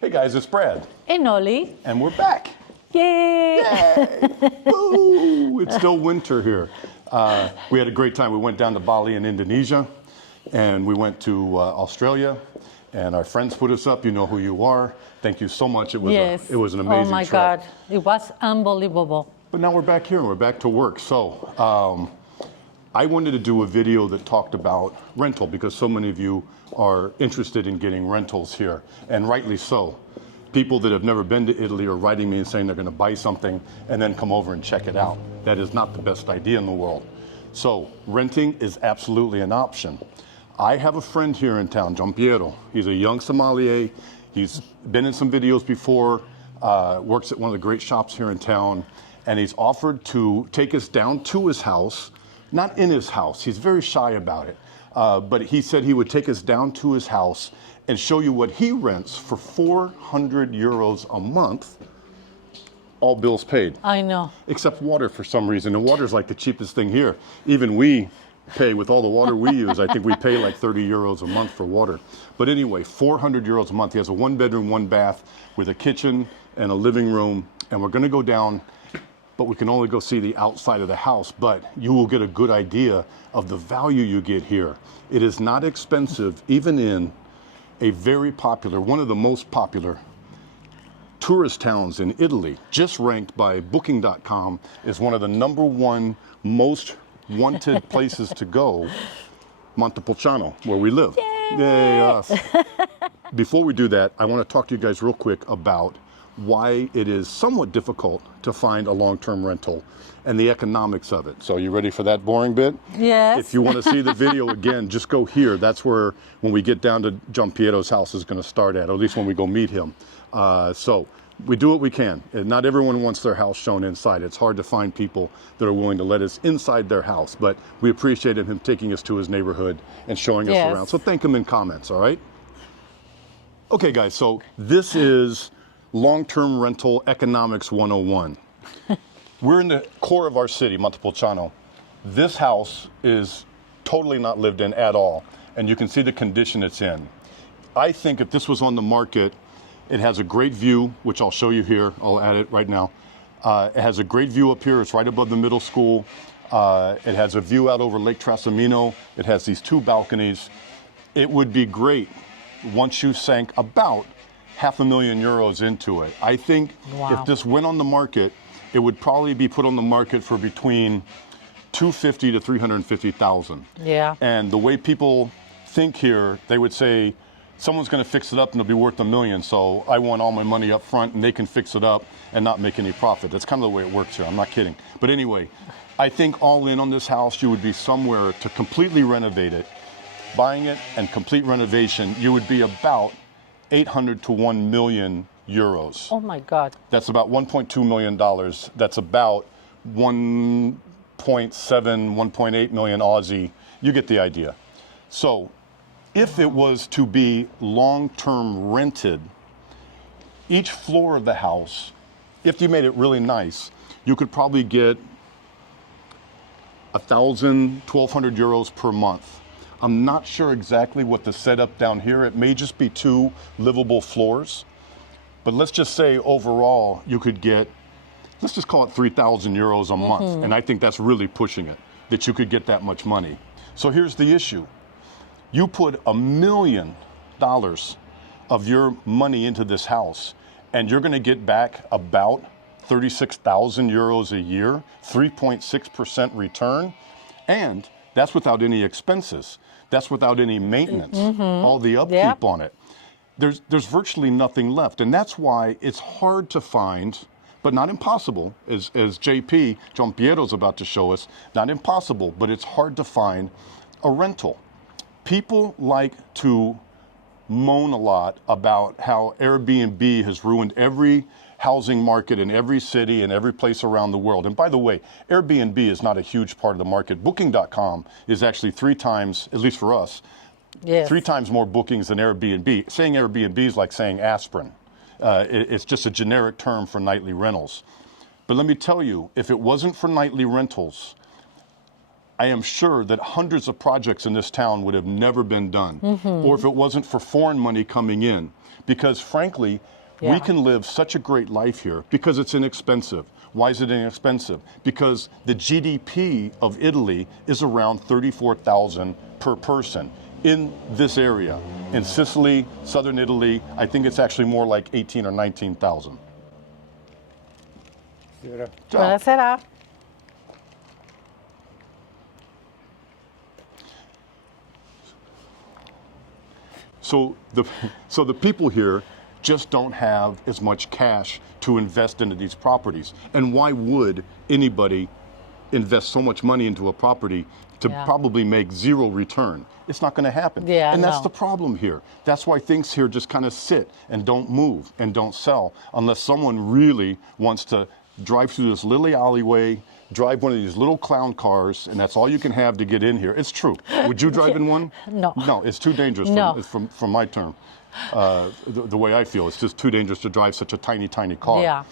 Hey guys, it's Brad. And Oli. And we're back. Yay! Yay! Woo! It's still winter here. We had a great time. We went down to Bali in Indonesia, and we went to Australia, and our friends put us up. You know who you are. Thank you so much. It was an amazing trip. Oh my God, it was unbelievable. But now we're back here, and we're back to work. So I wanted to do a video that talked about rental because so many of you are interested in getting rentals here, and rightly so. People that have never been to Italy are writing me and saying they're going to buy something and then come over and check it out. That is not the best idea in the world. So renting is absolutely an option. I have a friend here in town, Pierro. He's a young sommelier. He's been in some videos before, works at one of the great shops here in town, and he's offered to take us down to his house, not in his house. He's very shy about it. But he said he would take us down to his house and show you what he rents for 400 euros a month, all bills paid. I know. Except water for some reason. And water's like the cheapest thing here. Even we pay, with all the water we use, I think we pay like 30 euros a month for water. But anyway, 400 euros a month. He has a 1-bedroom, 1-bath with a kitchen and a living room. And we're going to go down, but we can only go see the outside of the house. But you will get a good idea of the value you get here. It is not expensive, even in a very popular, one of the most popular tourist towns in Italy, just ranked by Booking.com as one of the #1 most wanted places to go, Montepulciano, where we live. Yay, us. Before we do that, I want to talk to you guys real quick about why it is somewhat difficult to find a long-term rental and the economics of it. So you ready for that boring bit? Yes. If you want to see the video again, just go here. That's where, when we get down to Pierro's house, is going to start at least when we go meet him. So we do what we can. And not everyone wants their house shown inside. It's hard to find people that are willing to let us inside their house, but we appreciated him taking us to his neighborhood and showing us around. So thank him in comments, all right? Okay, guys, so this is long-term rental economics 101. We're in the core of our city, Montepulciano. This house is totally not lived in at all, and you can see the condition it's in. I think if this was on the market, it has a great view, which I'll show you here. I'll add it right now. It has a great view up here. It's right above the middle school. It has a view out over Lake Trasimeno. It has these 2 balconies. It would be great once you sank about €500,000 into it. I think if this went on the market, it would probably be put on the market for between $250,000 to $350,000. Yeah. And the way people think here, they would say, someone's going to fix it up and it'll be worth $1 million, so I want all my money up front and they can fix it up and not make any profit. That's kind of the way it works here. I'm not kidding. But anyway, I think all in on this house, you would be somewhere to completely renovate it. Buying it and complete renovation, you would be about 800 to 1 million euros. Oh my God. That's about $1.2 million. That's about 1.7, 1.8 million Aussie. You get the idea. So if it was to be long-term rented, each floor of the house, if you made it really nice, you could probably get 1,000, 1,200 euros per month. I'm not sure exactly what the setup down here. It may just be 2 livable floors. But let's just say overall you could get, let's just call it 3,000 euros a month. And I think that's really pushing it, that you could get that much money. So here's the issue. You put $1 million of your money into this house, and you're going to get back about 36,000 euros a year, 3.6% return. And that's without any expenses. That's without any maintenance, all the upkeep on it. There's virtually nothing left. And that's why it's hard to find, but not impossible, as JP, Pierro's about to show us, not impossible, but it's hard to find a rental. People like to moan a lot about how Airbnb has ruined every housing market in every city and every place around the world. And by the way, Airbnb is not a huge part of the market. Booking.com is actually 3 times, at least for us, 3 times more bookings than Airbnb. Saying Airbnb is like saying aspirin. It's just a generic term for nightly rentals. But let me tell you, if it wasn't for nightly rentals, I am sure that hundreds of projects in this town would have never been done. Or if it wasn't for foreign money coming in. Because frankly, Yeah. we can live such a great life here because it's inexpensive. Why is it inexpensive? Because the GDP of Italy is around 34,000 per person in this area. In Sicily, southern Italy, I think it's actually more like 18 or 19,000. Ciao. Buonasera. So the people here just don't have as much cash to invest into these properties. And why would anybody invest so much money into a property to Yeah. probably make zero return? It's not going to happen. Yeah, and that's no. the problem here. That's why things here just kind of sit and don't move and don't sell unless someone really wants to drive through this little alleyway, drive one of these little clown cars, and that's all you can have to get in here. It's true. Would you drive in one? No. No, it's too dangerous No. from my term. The way I feel, it's just too dangerous to drive such a tiny, tiny car. Yeah.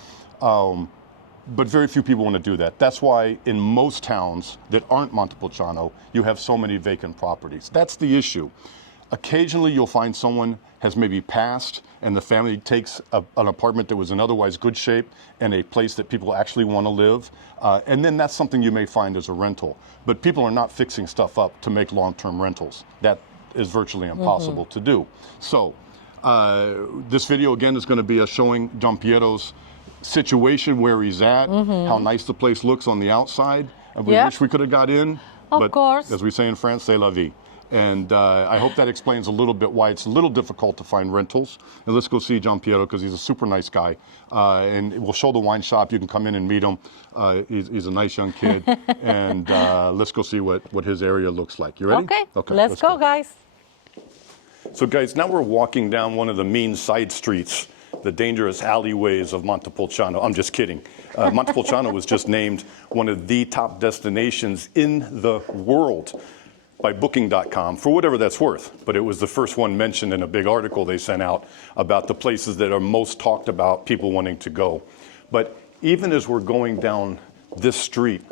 But very few people want to do that. That's why in most towns that aren't Montepulciano, you have so many vacant properties. That's the issue. Occasionally you'll find someone has maybe passed and the family takes an apartment that was in otherwise good shape and a place that people actually want to live. And then that's something you may find as a rental. But people are not fixing stuff up to make long-term rentals. That is virtually impossible to do. So this video again is going to be us showing Pierro's situation where he's at, how nice the place looks on the outside. And we Yeah. wish we could have got in. Of but course. as we say in France, c'est la vie. And I hope that explains a little bit why it's a little difficult to find rentals. And let's go see Pierro because he's a super nice guy. And we'll show the wine shop. You can come in and meet him. He's a nice young kid. And let's go see what his area looks like. You ready? Okay, let's go, guys. So guys, now we're walking down one of the mean side streets, the dangerous alleyways of Montepulciano. I'm just kidding. Montepulciano was just named one of the top destinations in the world by Booking.com, for whatever that's worth. But it was the first one mentioned in a big article they sent out about the places that are most talked about, people wanting to go. But even as we're going down this street,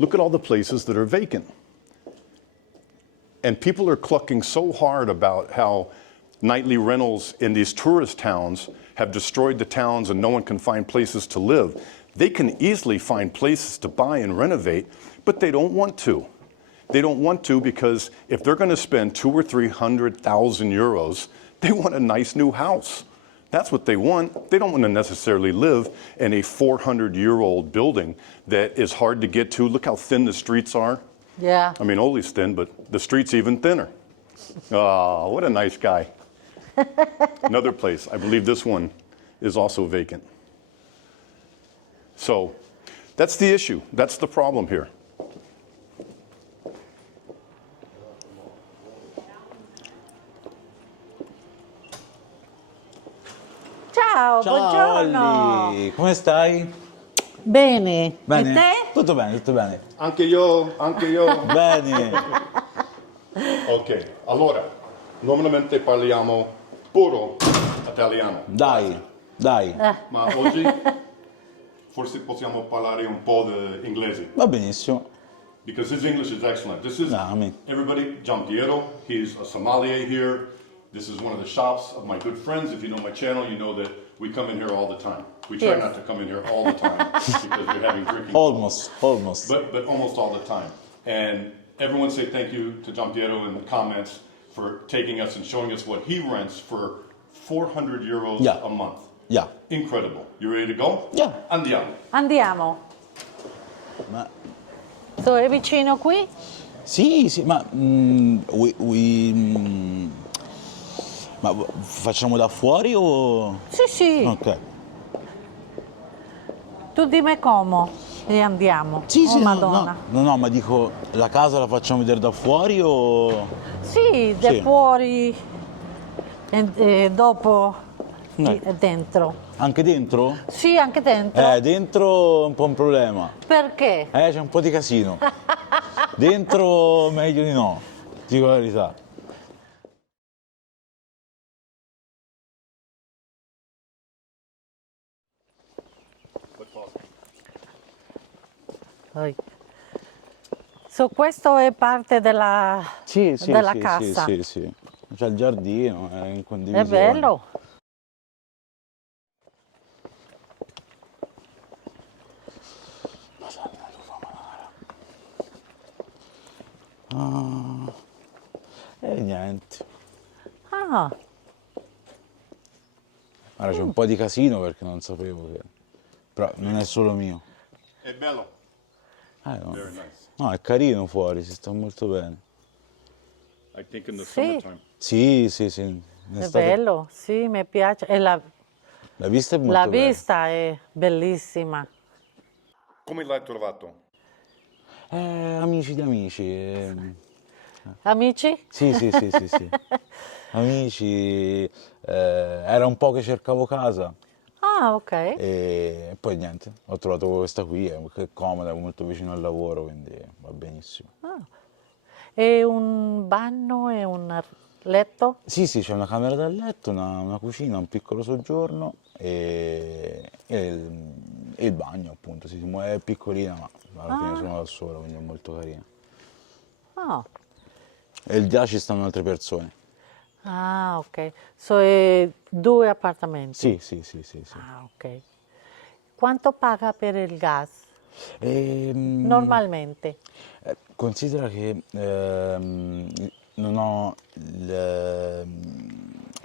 look at all the places that are vacant. And people are clucking so hard about how nightly rentals in these tourist towns have destroyed the towns and no one can find places to live. They can easily find places to buy and renovate, but they don't want to. They don't want to because if they're going to spend 200,000 or 300,000 euros, they want a nice new house. That's what they want. They don't want to necessarily live in a 400-year-old building that is hard to get to. Look how thin the streets are. Yeah. I mean, Oli's thin, but the street's even thinner. Oh, what a nice guy. Another place, I believe this one is also vacant. So that's the issue. That's the problem here. Ciao, Ciao buongiorno. Olli, come stai? Bene. Bene? E te? Tutto bene, tutto bene. Anche io. Bene. Ok, allora, normalmente parliamo puro italiano. Dai, dai. Ma oggi forse possiamo parlare un po' di inglese. Va benissimo. Because his English is excellent. This is, No, I mean- everybody, Pierro. He's a sommelier here. This is one of the shops of my good friends. If you know my channel, you know that we come in here all the time. We try Yes. not to come in here all the time because we're having drinking. Almost. But almost all the time. And everyone say thank you to Pierro in the comments for taking us and showing us what he rents for 400 euros Yeah. a month. Yeah. Incredible. You ready to go? Yeah. Andiamo. Andiamo. Ma, So, è vicino qui? sì, ma, ma facciamo da fuori o... Sì, sì. Ok. Tu dimmi come e andiamo. Sì, oh, sì, Madonna. no, ma dico, la casa la facciamo vedere da fuori o... Sì, da Sì. fuori e dopo dentro. Anche dentro? Sì, anche dentro. Dentro è un po' un problema. Perché? C'è un po' di casino. Dentro meglio di no, dico la verità. Poi. So, questo è parte della casa. Sì. c'è il giardino, è in È condivisione. bello. E niente. Ah, Ora c'è un po' di casino perché non sapevo che... Però non è solo mio. È bello. No. Very nice. No, è carino fuori, si sta molto bene. I think in the Sì. summertime. Sì, sì, sì. In è estate- bello, sì, mi piace. E La vista è molto la bella. vista è bellissima. Come l'hai trovato? Amici di amici. Amici? Sì, sì, sì, sì, sì. Amici. Era un po' che cercavo casa Ah, ok. e poi niente, ho trovato questa qui, è comoda, è molto vicino al lavoro, quindi va benissimo. E un bagno e un letto? Sì, sì, c'è una camera da letto, una cucina, un piccolo soggiorno e il bagno, appunto. Sì, sì, è piccolina, ma alla fine sono da solo, quindi è molto carina. Ah, E il di là ci stanno altre persone. ah, ok. So, due appartamenti? Sì, sì, sì, sì, sì. Ah, ok. Quanto paga per il gas? Ehm, Normalmente? Considera che non ho il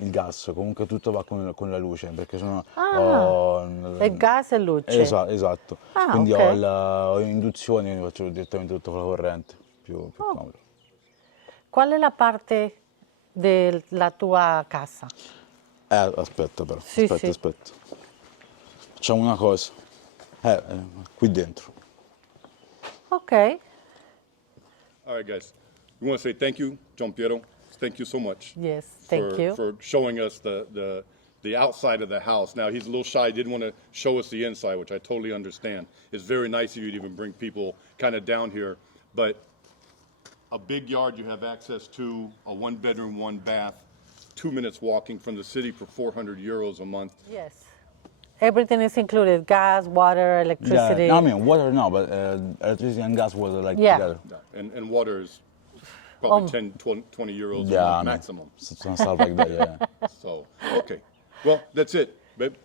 gas, comunque tutto va con la luce, perché sono... Ah, e gas e luce? Esatto. Ah, Quindi ok. ho induzione, quindi faccio direttamente tutto con la corrente, più Oh. comodo. Qual è la parte della tua casa? Aspetta però, Sì, aspetta, sì. aspetta. Facciamo una cosa. Qui dentro. Ok. All right, guys. We want to say thank you, John Pierro. Thank you so much. Yes, thank you. For showing us the outside of the house. Now he's a little shy. Didn't want to show us the inside, which I totally understand. It's very nice of you to even bring people kind of down here, but a big yard you have access to, a 1 bedroom, 1 bath, 2 minutes walking from the city for 400 euros a month. Yes. Everything is included, gas, water, Yeah, electricity. no, I mean water no, but electricity and gas was like Yeah. together. And water is probably 10, 20 euros a Yeah, month I mean, maximum. stuff like that. Yeah. So, okay. Well, that's it, babe.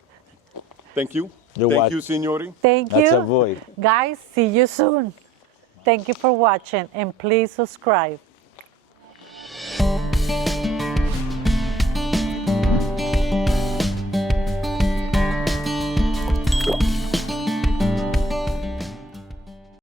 Thank you. You're Thank welcome. you, signori. Thank Grazie a you. voi. Guys, see you soon. Thank you for watching and please subscribe.